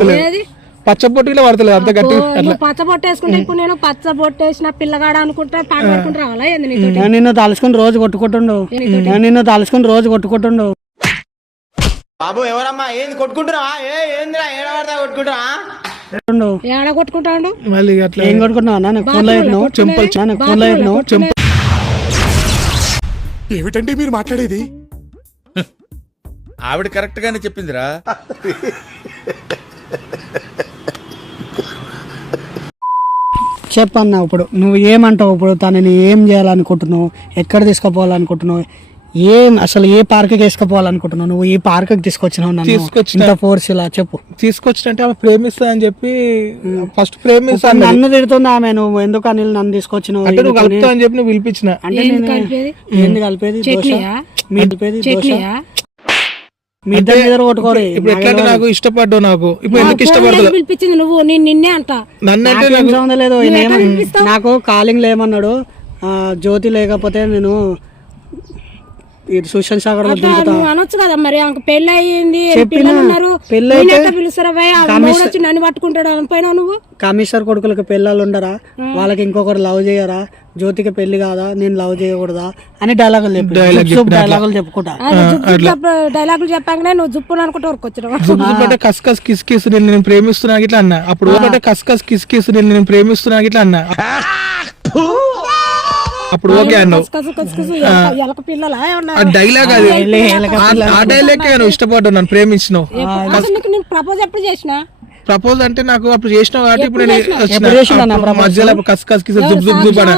పడతలేదు, పచ్చ బొట్టులో పడతలేదు అంత గట్టి. పచ్చ బొట్టు వేసుకుంటే ఇప్పుడు నేను పచ్చ బొట్టు వేసిన పిల్లగాడ అనుకుంటే పాట పడుకుంటూ రావాలా ఏంది నీతో? నిన్ను తలుసుకుని రోజు కొట్టుకుంటుండు, నిన్ను తలుసుకుని రోజు కొట్టుకుంటుండు. బాబు ఎవరమ్మా ఏంది కొట్టుకుంటున్నావా? ఏందిరా ఏడవడతా కొట్టుకుంటున్నా? ఏడ కొట్టుకుంటాడు మళ్ళీ అట్లా ఏం కొట్టుకుంటున్నావు? నాకు ఫోన్లో చెప్పినావు చెంపలు, నాకు ఫోన్లో చెప్పినావు చెంపలు. ఏమిటండి మీరు మాట్లాడేది? ఆవిడ కరెక్ట్ గానే చెప్పిందిరా. చెప్పన్నా ఇప్పుడు నువ్వు ఏమంటావు? ఇప్పుడు తనని ఏం చేయాలనుకుంటున్నావు? ఎక్కడ తీసుకుపోవాలనుకుంటున్నావు? అసలు ఏ పార్క్ తీసుకుపోవాలనుకుంటున్నావు? నువ్వు ఈ పార్క్ తీసుకొచ్చినావు, తీసుకొచ్చిన ఫోర్స్ ఇలా చెప్పు. తీసుకొచ్చినట్టే ఆమె ప్రేమిస్తా అని చెప్పి ఫస్ట్ ప్రేమిస్తా నన్ను తిడుతుంది ఆమె. నువ్వు ఎందుకు అనిల్ నన్ను తీసుకొచ్చినావు? అంటే నువ్వు కలుపుతా అని చెప్పి నువ్వు పిలిపించిన. అంటే ఎందుకు కలిపేది? మీ ఇద్దరు మీద కొట్టుకోరు. ఇప్పుడు ఎట్లా నాకు ఇష్టపడ్డావు? నాకు ఇప్పుడు ఎందుకు ఇష్టపడతావు? పిలిపించింది నువ్వు, నేను నిన్నే అంట. నన్నంటే లేదు. నాకు కాలింగ్ లేమన్నాడు, జ్యోతి లేకపోతే నేను సుశాంత్ సాగర్ అనొచ్చు కదా మరి. పెళ్లి అయ్యింది, పిలుస్తారా? నన్ను పట్టుకుంటాడు పోయినా నువ్వు. కమిషనర్ కొడుకులకు పిల్లలు ఉండరా? వాళ్ళకి ఇంకొకరు లవ్ చేయరా? జ్యోతికి పెళ్లి కాదా? నేను లవ్ చేయకూడదా అని డైలాగులు చెప్పుకుంటా. డైలాగులు చెప్పాకనే నువ్వు జుప్పు అనుకుంటే ఊరుకొచ్చిన కస్ కస్ కిస్ కిస్ నేను ప్రేమిస్తున్నా ఇట్లా అన్నా. అప్పుడు కస్ కస్ కిస్ కిస్ నేను ప్రేమిస్తున్నా ఇట్లా అన్నా. అప్పుడు ఓకే అన్నావు. డైలాగ్ అది, ఆ డైలాగ్ నువ్వు ఇష్టపడ్డావు, నన్ను ప్రేమించినావు. ప్రపోజ్ ఎప్పుడు చేసిన? ప్రపోజ్ అంటే నాకు అప్పుడు చేసినావు కాబట్టి ఇప్పుడు మధ్యలో కస్ కస్ కిస్ జుబ్ జుబ్ జుబ్ అన్నా.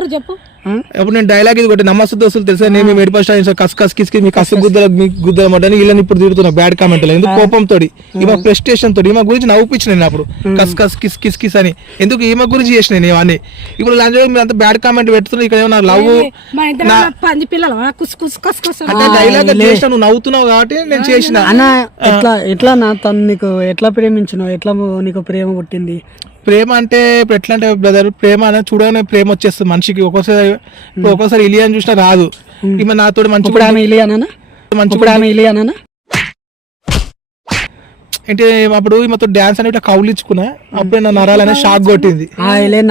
అప్పుడు నేను డైలాగ్ ఇది ఒకటి నమ్మస్తు దోస్తులు తెలుసా, నేను మెడిపల్ కస్ కస్ కిస్ మీ కస్ గుద్దల మీ గుద్దలమని వీళ్ళని ఇప్పుడు తిరుగుతున్నా బ్యాడ్ కామెంట్ లో. ఎందుకు కోపంతో, ఈమె ప్రెస్టేషన్ తోటి ఈమె గురించి నవ్వుపించిన నేను అప్పుడు కస్ కస్ కిస్ కిస్ కిస్ అని. ఎందుకు ఈమె గురించి చేసిన నేను అని. ఇప్పుడు మీరు అంత బ్యాడ్ కామెంట్ పెడుతున్నా. ఇక్కడ ఏమన్నా లవ్ డైలాగ్ చేసిన, నువ్వు నవ్వుతున్నావు కాబట్టి నేను చేసిన. ఎట్లా నా తను నీకు ఎట్లా ప్రేమించినావు? ఎట్లా నీకు ప్రేమ పుట్టింది? ప్రేమ అంటే ఇప్పుడు ఎట్లా అంటే బ్రదర్, ప్రేమ అనేది చూడగానే ప్రేమ వచ్చేస్తుంది మనిషికి. ఒక్కోసారి ఇలియాని చూసినా రాదు. ఈమె నాతో మంచి అంటే అప్పుడు ఈమెతో డాన్స్ అనేది కౌలించుకున్నా. అప్పుడే నా నరాలు అనేది షాక్ కొట్టింది.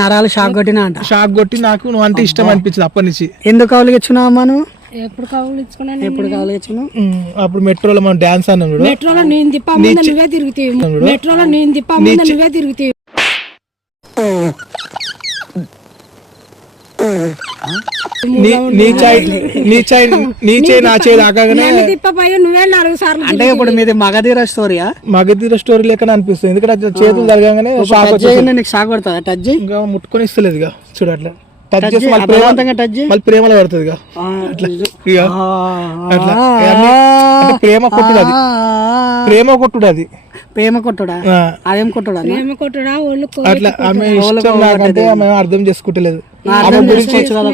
నరాలు షాక్ కొట్టినా అంట. షాక్ కొట్టి నాకు నువ్వు అంటే ఇష్టం అనిపించింది అప్పటి నుంచి. ఎందుకు కౌలించుకున్నావు అమ్మా నువ్వు? ఎప్పుడు కావలించుకున్నాను? ఎప్పుడు కావలించుకున్నావు? అప్పుడు మెట్రోలో మనం డాన్స్ అన్నాం. మెట్రోలో నేను తిప్పా ముందు నువ్వే తిరుగుతావు. మెట్రోలో నేను తిప్పా ముందు నువ్వే తిరుగుతావు. అంటే ఇప్పుడు మీది మగధీర స్టోరీయా? మగధీర స్టోరీ లేకనే అనిపిస్తుంది. ఎందుకంటే చేతులు జరగానే షాక్ పడుతుంది. టచ్ ముట్టుకొని ఇస్తలేదు చూడు అట్లా. టచ్ చేసి మళ్ళీ ప్రేమలో పడుతుంది. ప్రేమ కొట్టుడు అది, ప్రేమ కొట్టుడు అది. ప్రేమ కొట్టుడా? అదేం కొట్టుడా? అట్లా ఆమె ఇష్టం నాకంటే ఆమె అర్థం చేసుకుంటలేదు.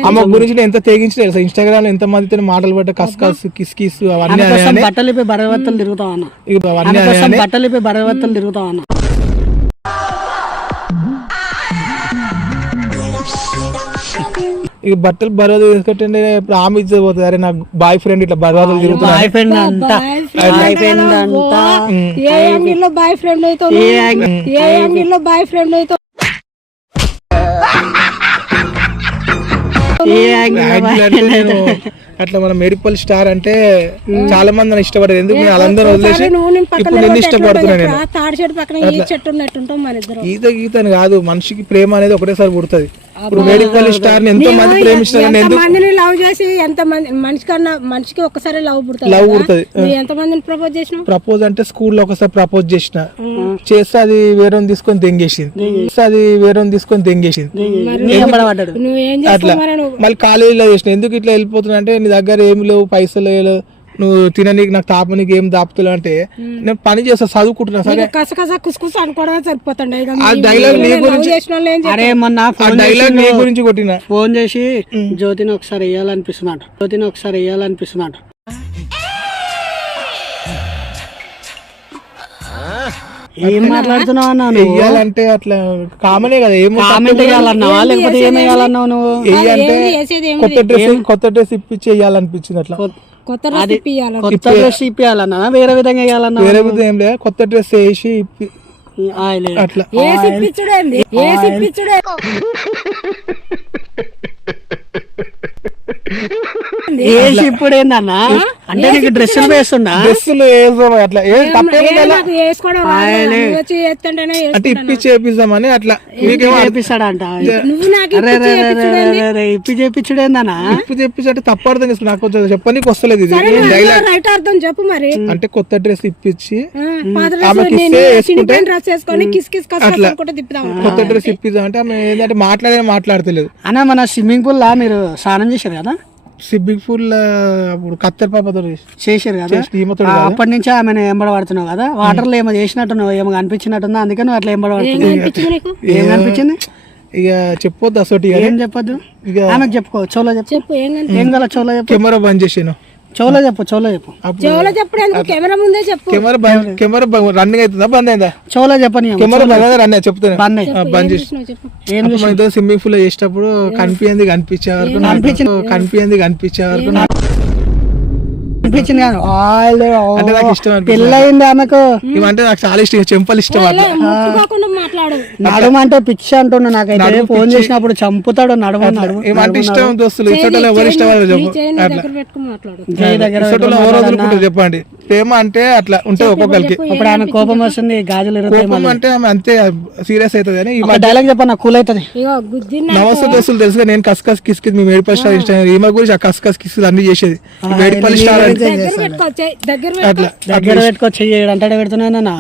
ఆమె గురించి నేను ఎంత తెగించిన తెలుసా, ఇన్స్టాగ్రామ్ లో ఎంత మందితో మాటలు పడ్డా కస్ కస్ కిస్ కిస్ అవన్నీ బట్టలిపై బరవత్తలు తిరుగుతావు అన్న. బట్టలిపై బరవత్తలు తిరుగుతావు అన్న. ఈ బట్టలు బర్వాదు తీసుకుంటే ఆమె ఇచ్చిపోతుంది. అరే నా బాయ్ ఫ్రెండ్ ఇట్లా బర్వాదులు తిరుగుతున్నా. బాయ్ ఫ్రెండ్ అయితే అట్లా మన మెడిపల్ స్టార్ అంటే చాలా మంది నన్ను ఇష్టపడేది. ఎందుకు నేను వాళ్ళందరూ వదిలేసి ఇప్పుడు నిన్ను ఇష్టపడుతున్నాను. గీత గీత అని కాదు, మనిషికి ప్రేమ అనేది ఒకటేసారి పుడుతుంది. ఇప్పుడు మెడిపల్ స్టార్ ఎంతో మంది ప్రేమిస్తున్నారు. లవ్ చేసి ఎంత మంది మనిషికి ఒకసారి లవ్ పుడుతుంది. ఎంత మందిని ప్రపోజ్ చేసిన? ప్రపోజ్ అంటే స్కూల్లో ఒకసారి ప్రపోజ్ చేసిన, చేస్తే అది వేరే తీసుకొని దెంగేసింది. అట్లా మళ్ళీ కాలేజీలో చేసిన. ఎందుకు ఇట్లా వెళ్ళిపోతున్నా అంటే నీ దగ్గర ఏమి లేవు, పైసలు లేవు, నువ్వు తిననీకి నాకు తాపనీకి ఏం దాపుతున్నా అంటే నేను పని చేస్తా, చదువుకుంటున్నా. సరే ఆ డైలాగ్ నీ గురించి, అరే మొన్న డైలాగ్ నీ గురించి కొట్టిన. ఫోన్ చేసి జ్యోతిని ఒకసారి వేయాలనిపిస్తున్నాడు. ఏం మాట్లాడుతున్నావు అన్నా? వెయ్యాలంటే అట్లా కామనే కదా. ఏమో కామెంట్ వేయాలన్నావా లేకపోతే ఏం వేయాలన్నావు నువ్వు? వెయ్యాలంటే కొత్త డ్రెస్ ఇప్పించి వేయాలనిపించింది. అట్లా కొత్త డ్రెస్ ఇప్పియాలన్నా వేరే విధంగా వేయాలన్నా? వేరే విధంగా ఏం లేదు, కొత్త డ్రెస్ వేసి ఆయిల్ అట్లా ఏసీ పిచ్చుడేంది ఏసీ పిచ్చుడే ఏసి ఇప్పుడు ఏందన్నా అంటే నీకు డ్రెస్సులు వేస్తున్నా డ్రెస్సులు వేసాం అట్లా నాకు వేసుకోవడం రాదు. నువ్వు వచ్చి చేస్తుంటేనే అంటే ఇప్పించి చేపిస్తామని అట్లా మీకేమో చేపిస్తాడంట నువ్వు నాకు అరే రే రే రే రే రే ఇప్పి చేపించుడు ఏందన్నా ఇప్పు చెప్పేసి అంటే తప్పు అర్థం చేసుకున్నా నాకు కొంచెం చెప్పనీకి వస్తలేదు ఇది డైలాగ్ రైట్ అర్థం చెప్పు మరి అంటే కొత్త డ్రెస్ ఇప్పించి పాత ఆమెకి డ్రెస్ ఇస్తే వేసుకుంటే డ్రెస్ వేసుకొని కిస్ కిస్ కస్ అనుకుంటే తిప్పుదాం కొత్త డ్రెస్ ఇప్పిద్దాం అంటే ఆమె ఏంటంటే మాట్లాడతలేదు. అన్న మన స్విమ్మింగ్ పూల్ లా మీరు స్నానం చేశారు కదా స్విమ్మింగ్ పూల్ అప్పుడు కత్తెర పాపతో చేశారు కదా ఈమెతో అప్పటి నుంచి ఆమెను ఎంబడబడుతున్నావు కదా వాటర్ లో ఏమో చేసినట్టున్నావు ఏమో అనిపించినట్టుందా అందుకని నువ్వు అట్లా ఎంబడబడుతున్నావు అనిపించింది నీకు ఏం అనిపించింది ఇక చెప్పొద్దు అసలు ఏం చెప్పొద్దు ఆమెకు చెప్పుకో చోలో చెప్పు చెప్పు ఏం ఏం గల చోలో చెప్పు కెమెరా బంద్ చేసాను. చోలో చెప్పు చోలో చెప్పు చెవులో చెప్పడానికి కెమెరా ముందే చెప్పు కెమెరా రన్నింగ్ అవుతుందా బంద్ అయిందా? చోలో చెప్పని కెమెరా బంద్ అయిందా రన్ చెప్తాను బంద్ అయ్యి. బంద్ చేసి నువ్వు చెప్పు ఏం ఇద్దరు స్విమ్మింగ్ పూల్ లో చేసేటప్పుడు కనిపించింది కనిపించే వరకు అనిపించింది కానీ ఆయిల్ అంటే నాకు ఇష్టం అనిపించింది. పెళ్ళయింది ఆమెకు ఇవంటే నాకు చాలా ఇష్టం చెంపలు ఇష్టం అట్లా ముట్టుకోకుండా మాట్లాడు నడుము అంటే పిచ్చి అంటున్నా నాకైతే ఫోన్ చేసినప్పుడు చంపుతాడు నడుము నడుము ఏమంటే ఇష్టం దోస్తులు ఇచ్చటలో ఎవరు ఇష్టం వాళ్ళు చెప్పు చేయి దగ్గర పెట్టుకుని మాట్లాడు చేయి దగ్గర ఇచ్చటలో ఎవరు వదులుకుంటారు చెప్పండి. ప్రేమ అంటే అట్లా ఉంటది ఒక్కొక్కరికి. ఇప్పుడు ఆమె కోపం వస్తుంది గాజులు ఇరుగుతాయి కోపం అంటే ఆమె అంతే సీరియస్ అవుతుంది కానీ ఒక డైలాగ్ చెప్ప నాకు కూల్ అవుతుంది ఇగో గుద్దిన నమస్తే దోస్తులు తెలుసుగా నేను కస్కస్ కిస్కి మీ మేడిపల్లి స్టార్ ఇష్టం ఈమె గురించి ఆ కస్కస్ కిస్ అన్ని చేసేది మేడిపల్లి స్టార్ అంటే దగ్గర పెట్టుకో చేయి దగ్గర అట్లా దగ్గర పెట్టుకొచ్చి అంటే పెడుతున్నా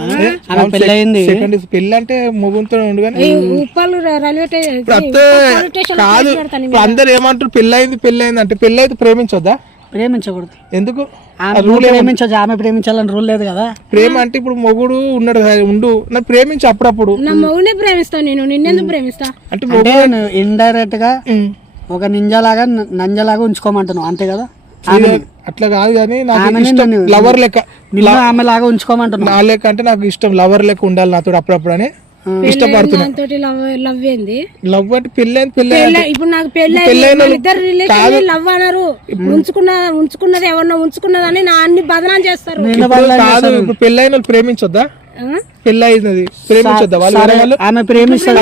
ఆమె పెళ్ళయింది. సెకండ్ పెళ్ళి అంటే ముగ్గుతో ఉండు కానీ ఉప్పలు రైల్వే ఇప్పుడు అత్తే కాదు ఇప్పుడు అందరు ఏమంటారు పెళ్ళయింది అంటే పెళ్ళి అయితే ప్రేమించొద్దా? ప్రేమించకూడదు ఎందుకు? ప్రేమించదు ఆమె ప్రేమించాలని రూల్ లేదు కదా. ప్రేమ అంటే ఇప్పుడు మొగుడు ఉన్నాడు కదా, ఉండు నాకు ప్రేమించి అప్పుడప్పుడు నా మౌనే ప్రేమిస్తా నేను నిన్నెందుకు ప్రేమిస్తా అంటే ఇండైరెక్ట్ గా ఒక నింజలాగా నంజలాగా ఉంచుకోమంటున్నావు అంతే కదా. అట్లా కాదు కానీ నాకు ఇష్టం లవర్ లెక్క ఆమె లాగా ఉంచుకోమంటున్నావు. నా లెక్క అంటే నాకు ఇష్టం లవర్ లెక్క ఉండాలి నాతో అప్పుడప్పుడు అని ఇష్టపడుతున్నా. తోటి లవ్ ఏంది లవ్ అంటే పెళ్ళి ఇప్పుడు నాకు పెళ్ళి ఇద్దరు రిలేషన్ లవ్ అన్నారు ఉంచుకున్నది ఎవరన్నా ఉంచుకున్నదని నా అన్ని బదనాలు చేస్తారు కాదు. ఇప్పుడు పెళ్ళైన వాళ్ళు ప్రేమించొద్దా? పెళ్లి అయినది ప్రేమించొద్దా? వాళ్ళు ఆమె ప్రేమిస్తారు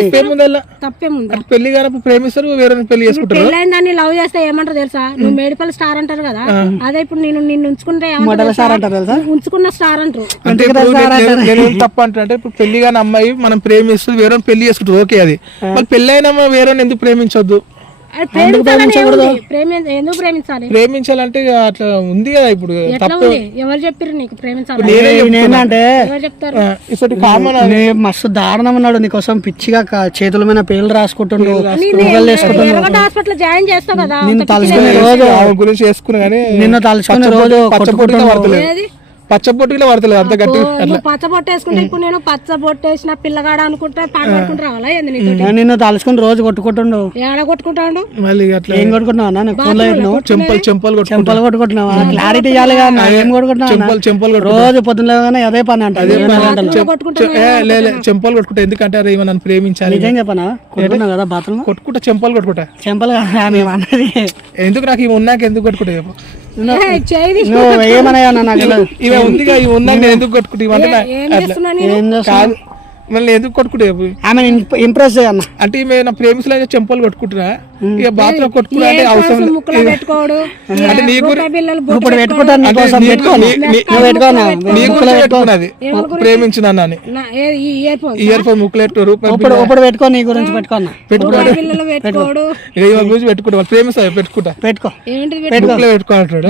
తప్పేముంది పెళ్లి కానప్పుడు ప్రేమిస్తారు వేరే పెళ్లి చేసుకుంటారు. పెళ్ళైన దాన్ని లవ్ చేస్తే ఏమంటారు తెలుసా? నువ్వు మేడిపల్లి స్టార్ అంటారు కదా, అదే ఇప్పుడు నిన్ను ఉంచుకుంటే ఉంచుకున్న స్టార్ అంటారు. అంటే నేను తప్ప అంటే ఇప్పుడు పెళ్లి కాని అమ్మాయి మనం ప్రేమిస్తుంది వేరే పెళ్లి చేసుకుంటారు ఓకే అది. మళ్ళీ పెళ్ళైన అమ్మాయి వేరే ఎందుకు ప్రేమించొద్దు? ఎందుకు ప్రేమించాలి? ప్రేమించాలంటే అట్లా ఉంది కదా ఇప్పుడు తప్పు. ఎవరు చెప్పారు నీకు ప్రేమించాలి? నేనంటే ఎవరు చెప్తారు? ఇప్పుడు కామన్ మస్తు దారుణం ఉన్నాడు నీకోసం పిచ్చిగా చేతుల మీద పేర్లు రాసుకుంటుండు హాస్పిటల్ జాయిన్ చేస్తావు కదా, నిన్ను తలుచుకునే రోజు గురించి చేసుకున్నా కానీ నిన్ను తలుచుకునే రోజు పచ్చబొట్టుగా పడతలేదు అంత గట్టి. పచ్చబొట్టు వేసుకుంటే ఇప్పుడు నేను పచ్చబొట్టు వేసిన పిల్లగాడ అనుకుంటే పాట పట్టుకుంటూ రావాలా ఏంది నీతో? నిన్ను తలుచుకుని రోజు కొట్టుకుంటుండు. ఏడ కొట్టుకుంటాడు? మళ్ళీ అట్లా ఏం కొట్టుకుంటున్నావు? చెంపలు కొట్టుకుంటున్నావా? క్లారిటీ ఇవ్వాలి కదా. ఏం కొట్టుకుంటున్నావు? చెంపలు రోజు పొద్దున అదే పని అంటే చెంపలు కొట్టుకుంటా. ఎందుకంటే అరే నన్ను ప్రేమించాలి. నిజం చెప్పనా? కొట్టుకున్నావు కదా బాత్రూమ్ కొట్టుకుంటా చెంపలు కొట్టుకుంటా. చెంపలు అన్నది ఎందుకు నాకు ఇవి ఉన్నాక ఎందుకు కొట్టుకుంటా? నువ్వు ఏమన్నా నాకు ఇవి ఉందిగా ఇవి ఉన్నాక నేను ఎందుకు కొట్టుకుంటా? ఇవన్నీ ఏం చేస్తావు? మళ్ళీ ఎందుకు కొట్టుకుంటే ఆమె ఇంప్రెస్ చేయన్న అంటే ఈమె నా ప్రేమికులైతే చెంపలు కొట్టుకుంటున్నా ఇక బాత్ లో కొట్టుకున్నా అంటే అవసరం పెట్టుకోడు అంటే నీ ఇప్పుడు పెట్టుకుంటాను పెట్టుకున్నది ప్రేమించిన ఇయర్ ఫోన్ ముక్కులు ఇప్పుడు పెట్టుకో నీ గురించి పెట్టుకున్నా పెట్టుకోడు గురించి పెట్టుకుంటా ప్రేమిస్తా పెట్టుకుంటా పెట్టుకో ముక్కులో పెట్టుకుంటాడు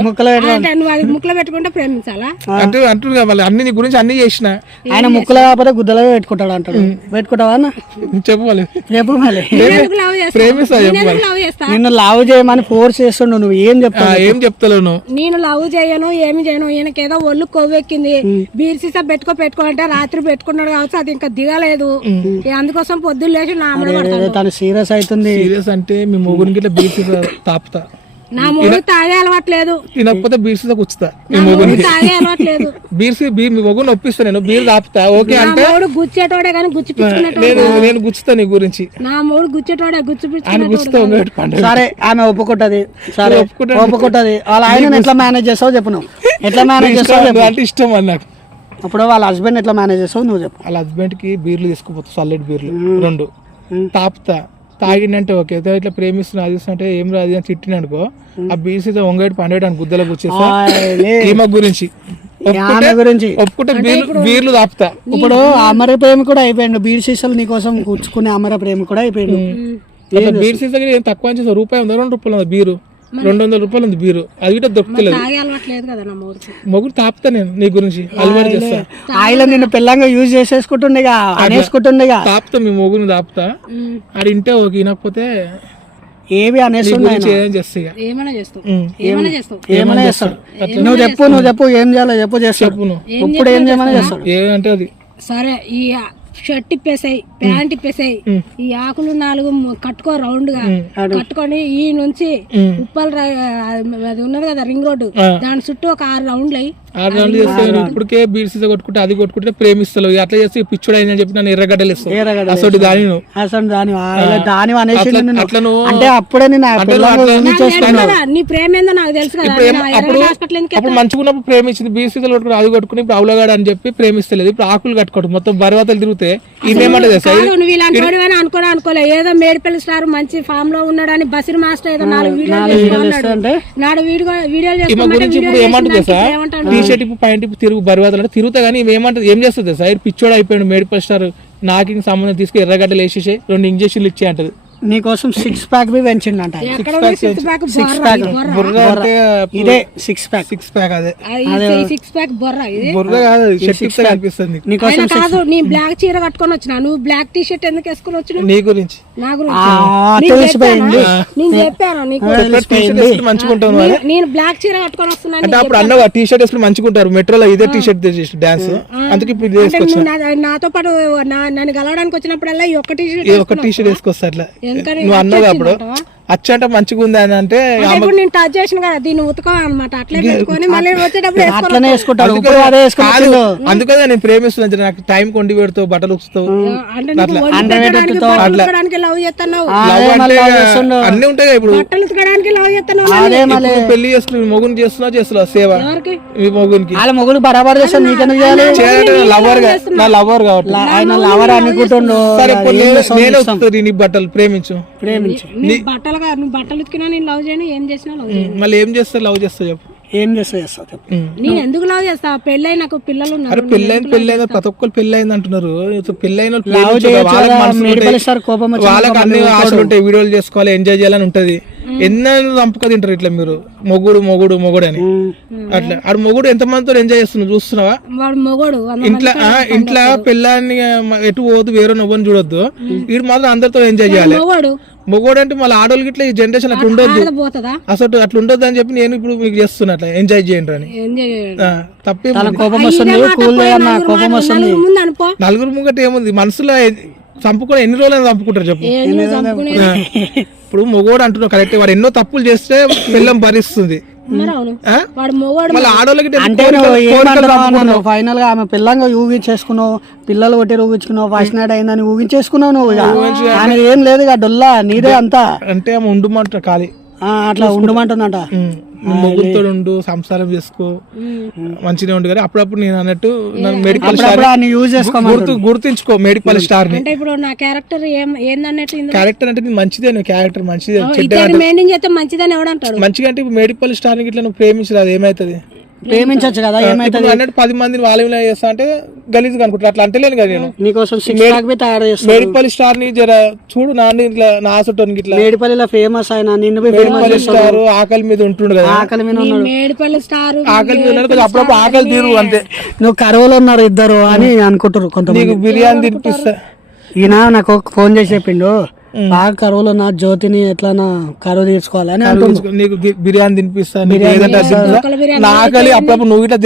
ముక్కులో పెట్టుకుంటే ప్రేమించాలా అంటే అంటున్నా మళ్ళీ అన్ని నీ గురించి అన్ని చేసిన ఆయన ముక్కులో కాకపోతే గుద్దలో పెట్టుకుంటాడు అంటాడు. పెట్టుకుంటావా అన్న? చెప్పాలి చెప్పు మళ్ళీ ప్రేమిస్తా చెప్పాలి. నిన్ను లవ్ చేయమని ఫోర్స్ చేస్తుండు. నువ్వు ఏం చెప్తావు? ఏం చెప్తాను? నేను లవ్ చేయను ఏమి చేయను. ఈయనకేదో ఒళ్ళు కొవ్వెక్కింది బీర్ సీసా పెట్టుకో అంటే రాత్రి పెట్టుకున్నాడు కావచ్చు అది ఇంకా దిగలేదు. అందుకోసం పొద్దున్న లేచి నా తను సీరియస్ అవుతుంది. సీరియస్ అంటే మీ మొగుడికి ఇట్లా బీర్ సీసా తాపుతా. నా మొగుడు తాగే అలవాట్లేదు. తినకపోతే బీర్ సీసా కూర్చుతా. తాగే అలవాట్లేదు. బీర్ మీ మొగుడు నొప్పిస్తా నేను బీర్ తాపుతా ఓకే అంటే గుచ్చేటోడే కానీ నేను గుచ్చుతా నీ గురించి. నా మూడు గుచ్చేటోడే గుచ్చుతా. సరే ఆమె ఒప్పుకుంటది. సరే ఒప్పుకుంటది. వాళ్ళ ఆయన ఎట్లా మేనేజ్ చేస్తావు చెప్పు. నువ్వు ఎట్లా మేనేజ్ చేస్తావు అంటే ఇష్టం అని నాకు అప్పుడు వాళ్ళ హస్బెండ్ ఎట్లా మేనేజ్ చేస్తావు నువ్వు చెప్పు. వాళ్ళ హస్బెండ్ కి బీర్లు తీసుకుపోతా, చల్లటి బీర్లు 2 తాపుతా. తాగిందంటే ఓకే, ఇట్లా ప్రేమిస్తున్నా అది అంటే ఏం రాదు అని తిట్టిననుకో, ఆ బీర్స్ వంగేటి పండేటి అని గుద్దలకు వచ్చేస్తా. ఈమె గురించి ఒప్పుకుంటే బీర్లు తాపుతా. ఇప్పుడు అమర ప్రేమ కూడా అయిపోయాడు, బీర్ సీసాలు నీకోసం కూర్చుకునే అమర ప్రేమ కూడా అయిపోయాడు. బీర్ సీసాకి ఏం తక్కువ అని చేస్తా, రూపాయి ఉందా 2 రూపాయలు ఉంది బీరు, 200 రూపాయలు ఉంది బీరు, అది కూడా దొరుకుతలేదు. మొగుడు తాపుతా నేను నీ గురించి అలవాటు చేస్తా. ఆయన నిన్ను పిల్లంగా యూజ్ చేసేసుకుంటుండేగా, అనేసుకుంటుండేగా. తాపుతా మీ మొగుని తాపుతా. అది ఇంటే ఓకే, వినకపోతే ఏవి అనేస్తున్నాయి ఏమైనా చేస్తావు. ఏమైనా చేస్తాడు. నువ్వు చెప్పు ఏం చేయాలో చెప్పు, చేస్తాడు. ఇప్పుడు ఏం చేయమని చేస్తాడు. ఏమంటే అది సరే, ఈ షర్ట్ ఇప్పేసాయి, ప్యాంట్ ఇప్పేసాయి, ఈ ఆకులు 4 కట్టుకో రౌండ్ గా కట్టుకొని ఈ నుంచి ఉప్పల్ అది ఉన్నది కదా రింగ్ రోడ్డు, దాని చుట్టూ ఒక 6 రౌండ్లు అయ్యి 6 రౌండ్లు చేస్తే ఇప్పటికే బీర్ సీసా కొట్టుకుంటే అది కొట్టుకుంటే ప్రేమిస్తావు, అట్లా చేస్తే పిచ్చుడు అయిందని చెప్పి నన్ను ఎర్రగడ్డలు ఇస్తావు. అసలు అంటే అప్పుడే నీ ప్రేమ ఏందో నాకు తెలుసు కదా. అప్పుడు మంచుకున్నప్పుడు ప్రేమించింది, బీర్ సీసాలు కొట్టుకుని అది కొట్టుకుని ఇప్పుడు అవులగాడు అని చెప్పి ప్రేమిస్తలేదు. ఇప్పుడు ఆకులు కట్టుకోవడం మొత్తం బరువాతలు తిరిగితే నువ్వు ఇలాంటి అనుకోలే. ఏదో మేడిపల్లి స్టార్ మంచి ఫామ్ లో ఉన్నాడని బసిర్ మాస్టర్ ఏదో 4 వీడియోలు టీ షర్ట్ ఇప్పుడు పైన తిరుగు బరువాతలు తిరుగుతా కానీ ఏమంటది, ఏం చేస్తుంది సార్ పిచ్చోడు అయిపోయాడు మేడిపల్లి స్టార్, నాకి సంబంధం తీసుకుని ఎర్రగడ్డలు వేసేసి 2 ఇంజక్షన్లు ఇచ్చే అంటది. నీకోసం 6 ప్యాక్ బి పెంచిండంట. ఇదే 6 ప్యాక్ అదే బొర్ర కాదు, షర్ట్ కనిపిస్తుంది కాదు. నీ బ్లాక్ చీర కట్టుకొని వచ్చిన, నువ్వు బ్లాక్ టీ షర్ట్ ఎందుకు వేసుకొని వచ్చిన? నీ గురించి నా గురించి నేను చెప్పాను నీకు. నేను బ్లాక్ చీర కట్టుకొని వస్తున్నాను అంటే అప్పుడు అన్నవా టీ షర్ట్ వేసుకుని మంచుకుంటారు మెట్రోలో, ఇదే టీ షర్ట్ డాన్స్, అందుకే ఇప్పుడు నాతో పాటు నన్ను కలవడానికి వచ్చినప్పుడల్లా ఈ ఒక్క టీ షర్ట్ వేసుకొస్తా. అట్లా నువ్వు అన్నావు అప్పుడు అచ్చంట మంచిగా ఉంది అని అంటే నేను టచ్ చేసిన కదా, దీన్ని ఉతకమన్నమాట. అట్లే పెట్టుకొని మళ్ళీ వచ్చేటప్పుడు అందుకనే నేను ప్రేమిస్తున్నా, నాకు టైం కొండి పెడతావు, బట్టలు ఉచుతావు, లవ్ చేస్తున్నావు. అన్ని ఉంటాయి ఇప్పుడు. బట్టలు ఉతకడానికి లవ్ చేస్తున్నావు. పెళ్లి చేస్తున్నావు, మొగుని చేస్తున్నావు సేవ మీ మొగునికి. మొగుడు బరాబర్ చేస్తాను, నీకెందుకు చేయాలి? లవర్ నా లవర్ కాబట్టి ఆయన లవర్ అనుకుంటుండు. నేనే వస్తుంది నీ బట్టలు ప్రేమించు. నువ్వు బట్టలు ఉతికినా నేను లవ్ చేయను, ఏం చేసినా లవ్ చేయను. మళ్ళీ ఏం చేస్తా లవ్ చేస్తావు చెప్పు. ఏం చేస్తావు చెప్పు. నేను ఎందుకు లవ్ చేస్తా? పెళ్ళై నాకు పిల్లలు ఉన్నారు. పెళ్ళైన ప్రతి ఒక్కరు పెళ్ళైంది అంటున్నారు. పెళ్ళైన వాళ్ళకి అన్ని ఆశలు ఉంటాయి, వీడియోలు చేసుకోవాలి, ఎంజాయ్ చేయాలని ఉంటది. ఎన్నో చంపుక తింటారు ఇట్లా మీరు మొగుడు మొగుడు మొగుడు అని. అట్లా ఆడు మొగుడు ఎంత మందితో ఎంజాయ్ చేస్తున్నావు చూస్తున్నావా? వాడు మొగుడు ఇంట్లో పెళ్ళాన్ని ఎటు పోదు, వేరే నవ్వని చూడొద్దు. వీడు మాత్రం అందరితో ఎంజాయ్ చేయాలి. మొగోడు అంటే మళ్ళీ ఆడోళ్ళకి ఇట్లా ఈ జనరేషన్ అట్లా ఉండొద్దు, అసలు అట్లా ఉండొద్దు అని చెప్పి నేను ఇప్పుడు మీకు చేస్తున్నా అట్లా ఎంజాయ్ చేయండి అని. తప్పే నలుగురు ముంగట ఏముంది మనసులో చంపుకొని ఎన్ని రోజులు చంపుకుంటారు చెప్పు. ఇప్పుడు మొగోడు అంటున్నావు కరెక్ట్, వాడు ఎన్నో తప్పులు చేస్తే పిల్లం భరిస్తుంది. ఫైనల్ గా ఆమె పిల్లంగా ఊగించేసుకున్నావు, పిల్లలు కొట్టి ఊగించుకున్నావు, ఫస్ట్ నైట్ అయిందని ఊగించేసుకున్నావు నువ్వు. ఆయన ఏం లేదు డొల్లా నీదే అంతా. అంటే ఆమె ఉండుమంట ఖాళీ అట్లా ఉండమంటుందంట. మొగుడుతో ఉండు, సంసారం చేసుకో, మంచిగా ఉండు. కానీ అప్పుడప్పుడు నేను అన్నట్టు మెడికల్ గుర్తించుకో మెడికల్ స్టార్ ని. ఇప్పుడు నా క్యారెక్టర్ క్యారెక్టర్ అంటే మంచిదే, నువ్వు క్యారెక్టర్ మంచిదే, మంచిగా అంటే ఇప్పుడు మెడికల్ స్టార్ ని ఇట్లా నువ్వు ప్రేమించరాదు, ఏమైతుంది? ప్రేమించచ్చు కదా, ఏమైతుంది? అన్నట్టు 10 మందిని వాళ్ళ చేస్తా అంటే గలీజ్ అనుకుంటా, అట్లా అంటలేను కదా నేను. నీకోసం మేడిపల్లి స్టార్ ని జర చూడు, నాన్న ఇట్లా నా ఆసటోనికి ఇట్లా మేడిపల్లిలో ఫేమస్ ఆయన, నిన్ను మేడిపల్లి స్టార్ ఆకలి మీద ఉంటుండు కదా, ఆకలి మీద ఉన్నాడు, ఆకలి మీద ఉన్నాడు, అప్పుడప్పుడు ఆకలి తీరు అంతే. నువ్వు కరువులో ఉన్నారు ఇద్దరు అని అనుకుంటారు కొంతమంది. నీకు బిర్యానీ తినిపిస్తా. ఈయన నాకు ఫోన్ చేసి చెప్పిండు, బాగా కరువులో నా జ్యోతిని ఎట్లా కరువు తీర్చుకోవాలని అంటుంది. నీకు బిర్యానీ తినిపిస్తా, నా ఆకలి అప్పుడప్పుడు నువ్వు ఇట్లా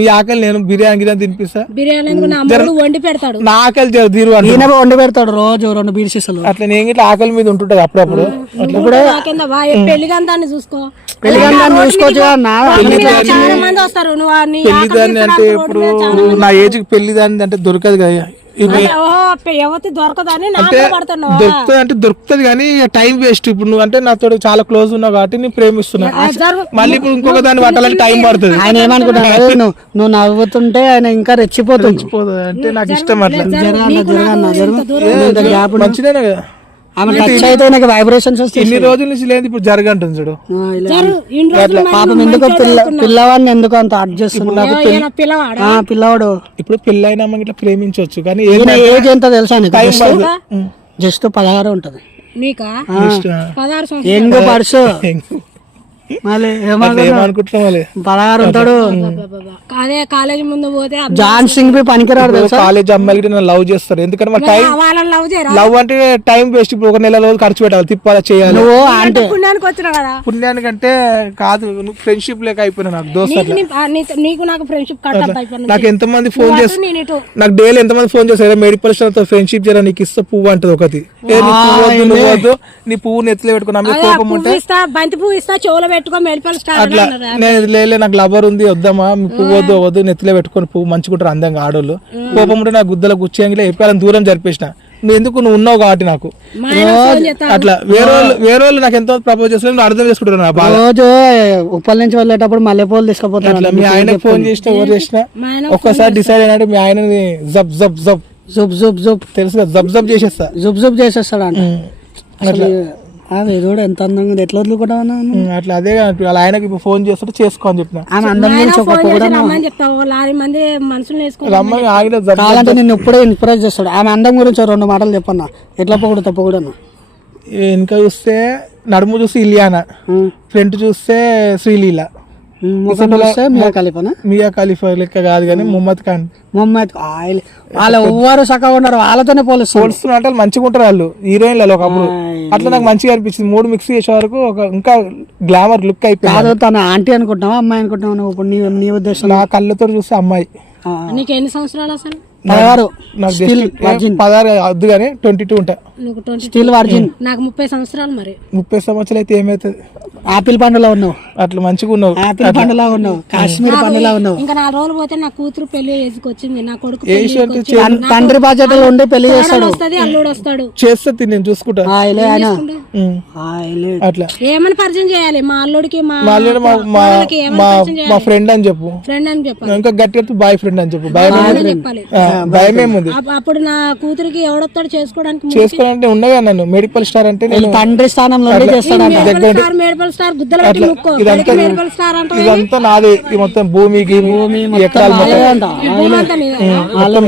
నీ ఆకలి నేను బిర్యానీ తినిపిస్తా, నా ఆకలి తీరు ఈయన వండి పెడతాడు రోజు 2 బీర్ సీసాలు. అట్లా నేను ఇట్లా ఆకలి మీద ఉంటుంటది అప్పుడప్పుడు. పెళ్లిగంధాన్ని చూసుకో, పెళ్లిగంధాన్ని చూసుకోవచ్చు. చాలా మంది వస్తారు. పెళ్లిదాన్ని అంటే ఇప్పుడు నా ఏజ్ కి పెళ్లిదాన్ని అంటే దొరకదు కదా, ఎవరి దొరకదని నా అంటే పడుతున్నావు. దొరుకుతుంది అంటే దొరుకుతుంది కానీ టైం వేస్ట్. ఇప్పుడు నువ్వు అంటే నాతో చాలా క్లోజ్ ఉన్నావు కాబట్టి నేను ప్రేమిస్తున్నా. మళ్ళీ ఇప్పుడు ఇంకొక దాన్ని పట్టాలంటే టైం పడుతుంది. ఆయన ఏమనుకుంటాడు, నువ్వు నవ్వుతుంటే ఆయన ఇంకా రెచ్చిపోతుంది. అంటే నాకు ఇష్టం అట్లా. మంచిదేనా కదా, ఆమె టచ్ అయితే నాకు వైబ్రేషన్స్ వస్తాయి. ఇన్ని రోజుల నుంచి లేదు ఇప్పుడు జరగంటుంది చూడు. పాపం ఎందుకో పిల్లవాడిని ఎందుకు అంత అడ్జస్ట్ చేస్తున్నాడు పిల్లవాడు. ఇప్పుడు పెళ్ళైనా ఇట్లా ప్రేమించవచ్చు కానీ ఏజ్ ఎంత తెలుసా జస్ట్ 16 ఉంటది. నీకా ఇష్టం. 16 సంవత్సరాలు ఎంగు పర్సు మళ్ళీ ఏమనుకుంటున్నావు 16 ఉంటాడు. అదే కాలేజ్ ముందు పోతే జాన్ సింగ్ బి పనికిరాడు తెలుసా. కాలేజ్ అమ్మాయిలకి నన్ను లవ్ చేస్తారు ఎందుకంటే మా టైం వాళ్ళని లవ్ చేయరా? లవ్ అంటే టైం వేస్ట్. ఇప్పుడు ఒక నెల రోజులు ఖర్చు పెట్టాలి, తిప్పాలి, చేయాలి. నువ్వు అంటే పుణ్యానికి వచ్చినా కదా. పుణ్యానికంటే కాదు, నువ్వు ఫ్రెండ్షిప్ లేక అయిపోయినా నాకు దోస్త్ అట్లా. నీకు నాకు ఫ్రెండ్షిప్ కట్ అయిపోయింది. నాకు ఎంతమంది ఫోన్ చేస్తారు, నాకు డైలీ ఎంతమంది ఫోన్ చేస్తారు, మెడికల్ స్టోర్ తో ఫ్రెండ్షిప్ చేయరా నీకు ఇస్తా పువ్వు అంటది ఒకటి. నువ్వు వద్దు, నీ పువ్వు నెత్తిలో పెట్టుకున్నా కోపం ఉంటే బంతి పువ్వు ఇస్తా చెవులో పెట్టుకో మెడికల్ స్టార్ అట్లా. నేను లేలే నాకు లవర్ ఉంది వద్దామా, మీ పువ్వు వద్దు వద్దు, నెత్తిలో పెట్టుకొని పువ్వు మంచుకుంటారు అందంగా ఆడోళ్ళు. కోపం ఉంటే నాకు గుద్దల గుచ్చేయంగిలే ఎప్పుడు దూరం జరిపేసిన. నువ్వు ఎందుకు నువ్వు ఉన్నావు కాబట్టి నాకు అట్లా. వేరే వాళ్ళు నాకు ఎంతో ప్రపోజ్ చేస్తారు, నువ్వు అర్థం చేసుకుంటున్నా. రోజు ఉప్పల్ నుంచి వెళ్ళేటప్పుడు మల్లెపూలు తీసుకుపోతాను. అట్లా మీ ఆయనకు ఫోన్ చేసినా ఎవరు చేసినా ఒక్కసారి డిసైడ్ అయినట్టు మీ ఆయనని జబ్ జబ్ జబ్ జుబ్ జుబ్ జుబ్ తెలుసు కదా, జబ్ జబ్ చేసేస్తా. జుబ్ జుబ్ చేసేస్తాడు అంట. అది కూడా ఎంత అందంగా ఉంది, ఎట్లా వదులుకుంటా అట్లా. అదే వాళ్ళ ఆయనకి ఇప్పుడు ఫోన్ చేస్తుంటే చేసుకో అని చెప్పిన. ఆమె అందం గురించి ఒక రమ్మని ఆగిన కావాలంటే నేను ఇప్పుడే ఇన్స్పైర్ చేస్తాడు. ఆమె అందం గురించి 2 మాటలు చెప్పన్నా, ఎట్లా పొగుడు తప్పకూడదు. వెనక చూస్తే నడుము చూస్తే ఇలియానా, ఫ్రంట్ చూస్తే శ్రీలీల, మియా ఖలీఫా లెక్క కాదు కానీ ముహమ్మద్ ఖాన్. వాళ్ళు ఎవ్వరు చక్కగా ఉన్నారు, వాళ్ళతోనే పోలుస్తున్నారు అంటే మంచిగా ఉంటారు వాళ్ళు హీరోయిన్లలో ఒకప్పుడు. అట్లా నాకు మంచిగా అనిపించింది. 3 మిక్స్ చేసే వరకు ఒక ఇంకా గ్లామర్ లుక్ అయిపోయింది. తన ఆంటీ అనుకుంటున్నావా అమ్మాయి అనుకుంటున్నావు నువ్వు ఇప్పుడు? నీ ఉద్దేశం? నా కళ్ళతో చూస్తే అమ్మాయి. నీకు ఎన్ని సంవత్సరాలు అసలు? 16. నాకు 16 వద్దు కానీ 22 ఉంటా. Still virgin. నాకు 30 సంవత్సరాలు. మరి 30 సంవత్సరాలు అయితే ఏమైతుంది? ఆపిల్ పండులా ఉన్నావు, అట్లా మంచిగా ఉన్నావు, ఆపిల్ పండులా ఉన్నావు, కాశ్మీర్ పండులా ఉన్నావు. ఇంకా 4 రోజులు పోతే నా కూతురు పెళ్లి చేసుకొచ్చింది, నా కొడుకు తండ్రి బాధ్యతలు ఉండి పెళ్లి చేస్తాడు, అల్లుడు వస్తాడు, చేస్తుంది నేను చూసుకుంటా అట్లా. ఏమని పరిచయం చేయాలి మా అల్లుడికి? మా ఫ్రెండ్ అని చెప్పు. ఫ్రెండ్ అని చెప్పాలి. ఇంకా గట్టిగా బాయ్ ఫ్రెండ్ అని చెప్పు. చెప్పాలి. భయమేముంది? అప్పుడు నా కూతురికి ఎవడొస్తాడు చేసుకోవడానికి? చేసుకోవాలంటే ఉండగా నన్ను మెడికల్ స్టార్ అంటే నేను తండ్రి స్థానంలో చేస్తాడు. మెడికల్ స్టార్ గుద్దలు పెట్టి ముక్కో. మెడికల్ స్టార్ అంటే ఇదంతా నాదే. ఈ మొత్తం భూమికి ఎకరాలు మొత్తం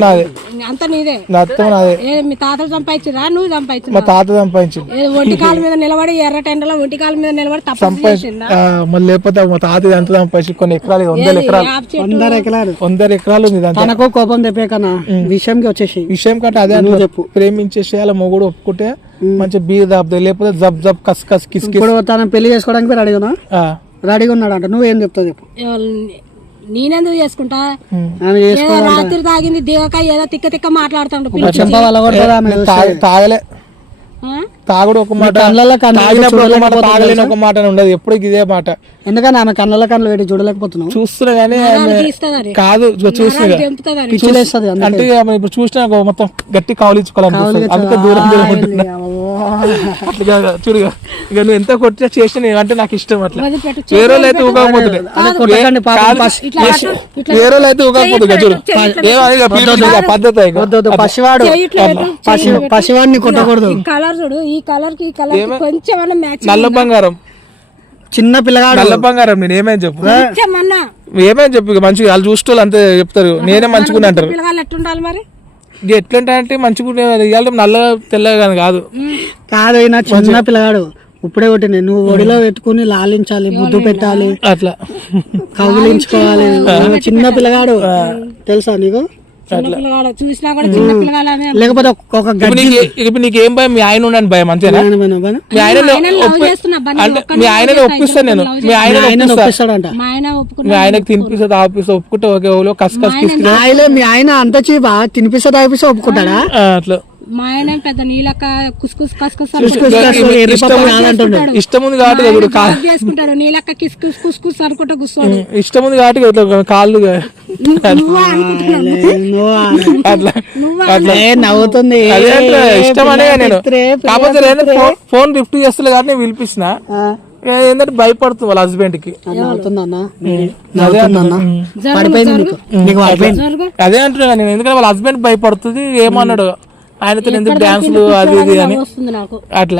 నాదే. అంత నీదే. మొత్తం నాదే. మీ తాత సంపాదించిరా నువ్వు సంపాదించు? మా తాత సంపాదించింది. ఒంటి కాలు మీద నిలబడి ఎర్ర టెండలో ఒంటి కాలు మీద నిలబడి సంపాదించిందా? మళ్ళీ లేకపోతే మా తాత ఎంత సంపాదించి కొన్ని ఎకరాలు 100 ఎకరాలు 100 ఎకరాలు ఉంది. తనకు కోపం తెప్పే కన్నా విషయంకి వచ్చేసి విషయం కంటే అదే చెప్పు. ప్రేమించేసి అలా మొగుడు ఒప్పుకుంటే మంచి బీర్ దాపుతాయి, లేకపోతే జబ్ జబ్ కస్ కస్ కిస్. ఇప్పుడు తన పెళ్లి చేసుకోవడానికి రెడీగా ఉన్నాడు అంట. నువ్వేం చెప్తావు చెప్పు? నేనెందుకు చేసుకుంటా? రాత్రి తాగింది దిగక ఏదో తిక్క తిక్క మాట్లాడుతాడు. తాగలే తాగుడు ఒక మాట, తాగలేని ఒక మాట ఉండదు ఎప్పుడు ఇదే మాట. ఎందుకని ఆమె కళ్ళ కళ్ళు పెట్టి చూడలేకపోతున్నావు? చూస్తున్నా కానీ కాదు చూస్తున్నా అంటే ఇప్పుడు చూసినా మొత్తం గట్టి కావలించుకోవాలనిపిస్తుంది. అందుకే దూరం దూరం ఉంటున్నా. అట్లా చూడుగా ఇక నువ్వు ఎంత కొట్టినా చేసిన అంటే నాకు ఇష్టం. అట్లా వేరే వాళ్ళు అయితే ఊగకపోతుంది, వేరే వాళ్ళు అయితే ఊగకపోతుంది. చూడు పద్ధతి పసివాడిని కొట్టకూడదు. కలర్ చూడు, ఈ కలర్ కి కలర్ కొంచెం నల్ల బంగారం, చిన్న పిల్లగాడు నల్ల బంగారం. నేను ఏమేమి చెప్పు, ఏమేమి చెప్పు మంచిగా వాళ్ళు చూస్తే అంతే చెప్తారు. నేనే మంచిగా అంటారు. ఎట్లుండాలి మరి? ఎట్లుంటాయంటే మంచిగా ఇవాళ నల్ల తెల్లగా కాదు కాదు అయినా చిన్న పిల్లగాడు ఇప్పుడే కొట్టిన. నువ్వు ఒడిలో పెట్టుకుని లాలించాలి, ముద్దు పెట్టాలి, అట్లా కౌగిలించుకోవాలి. చిన్న పిల్లగాడు తెలుసా నీకు? చూసినా కూడా చిన్న పిల్లగానే. లేకపోతే ఒక ఇప్పుడు నీకేం భయం? మీ ఆయన ఉండని భయం అంతేనా? మీ ఆయన ఒప్పిస్తాను నేను. మీ ఆయన ఒప్పిస్తాడంట. మీ ఆయనకు తినిపిస్తా తాపిస్తా ఒప్పుకుంటే ఓకే. కస్ కస్ మీ ఆయన అంత చీపా తినిపిస్తా తాపిస్తా ఒప్పుకుంటాడా? అట్లా మా ఆయన పెద్ద నీలక కుస్కుస్ కస్కుస్ ఇష్టం ఉంది కాబట్టి ఇప్పుడు చేసుకుంటాడు నీలక్క కిస్కుస్ కుస్కుస్ అనుకుంటా కూర్చోడు. ఇష్టం ఉంది కాబట్టి ఇట్లా కాళ్ళు నువ్వా అనుకుంటున్నావు? అట్లా అట్లా నవ్వుతుంది అదే అంటే ఇష్టం అనే నేను కాకపోతే ఫోన్ లిఫ్ట్ చేస్తలే కాబట్టి నేను పిలిపించిన ఏంటంటే భయపడుతుంది వాళ్ళ హస్బెండ్ కి. అదే అంటున్నా నేను, ఎందుకంటే వాళ్ళ హస్బెండ్ భయపడుతుంది. ఏమన్నాడు ఆయనతో ఎందుకు డాన్సులు అది ఇది అని వస్తుంది నాకు. అట్లా